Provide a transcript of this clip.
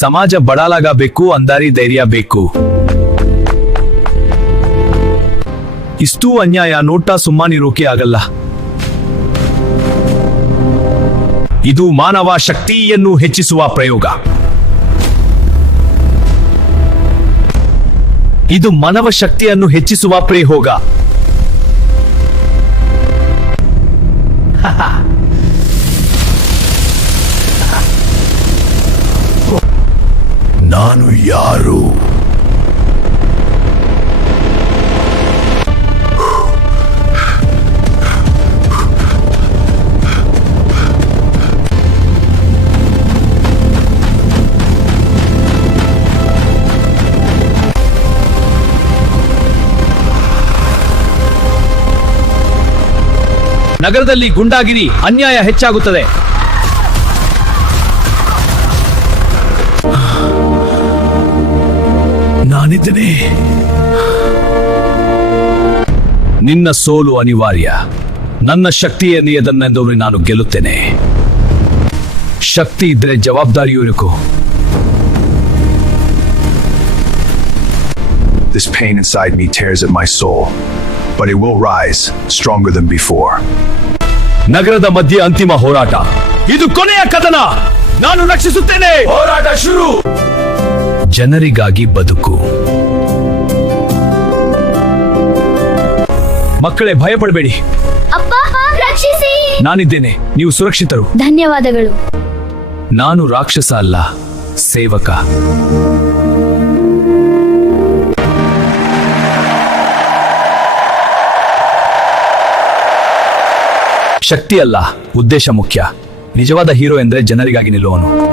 ಸಮಾಜ ಬಡಾಲಾಗಬೇಕು ಅಂದಾರಿ ಧೈರ್ಯ ಬೇಕು. ಇಷ್ಟೂ ಅನ್ಯಾಯ, ನೋಟ ಸುಮ್ಮನಿರೋಕೆ ಆಗಲ್ಲ. ಇದು ಮಾನವ ಶಕ್ತಿಯನ್ನು ಹೆಚ್ಚಿಸುವ ಪ್ರಯೋಗ. ಇದು ಮಾನವ ಶಕ್ತಿಯನ್ನು ಹೆಚ್ಚಿಸುವ ಪ್ರಯೋಗ. ನಾನು ಯಾರು? ನಗರದಲ್ಲಿ ಗುಂಡಾಗಿರಿ ಅನ್ಯಾಯ ಹೆಚ್ಚಾಗುತ್ತದೆ. ನಾನಿದ್ದೇನೆ. ನಿನ್ನ ಸೋಲು ಅನಿವಾರ್ಯ. ನನ್ನ ಶಕ್ತಿಯೇ ನೀಯದನ್ನೆಂದವರು ನಾನು ಗೆಲ್ಲುತ್ತೇನೆ. ಶಕ್ತಿ ಇದ್ರೆ ಜವಾಬ್ದಾರಿಯೂ ಇರಕು. This pain inside me tears at my soul, but it will rise stronger than before. ನಗರದ ಮಧ್ಯೆ ಅಂತಿಮ ಹೋರಾಟ. ಇದು ಕೊನೆಯ ಕದನ. ನಾನು ರಕ್ಷಿಸುತ್ತೇನೆ. ಹೋರಾಟ ಶುರು. ಜನರಿಗಾಗಿ ಬದುಕು. ಮಕ್ಕಳೇ ಭಯಪಡಬೇಡಿ. ಅಪ್ಪ ರಕ್ಷಿಸಿ. ನಾನಿದ್ದೇನೆ. ನೀವು ಸುರಕ್ಷಿತರು. ಧನ್ಯವಾದಗಳು. ನಾನು ರಾಕ್ಷಸ ಅಲ್ಲ ಸೇವಕ. ಶಕ್ತಿ ಅಲ್ಲ ಉದ್ದೇಶ ಮುಖ್ಯ. ನಿಜವಾದ ಹೀರೋ ಎಂದರೆ ಜನರಿಗಾಗಿ ನಿಲ್ಲುವನು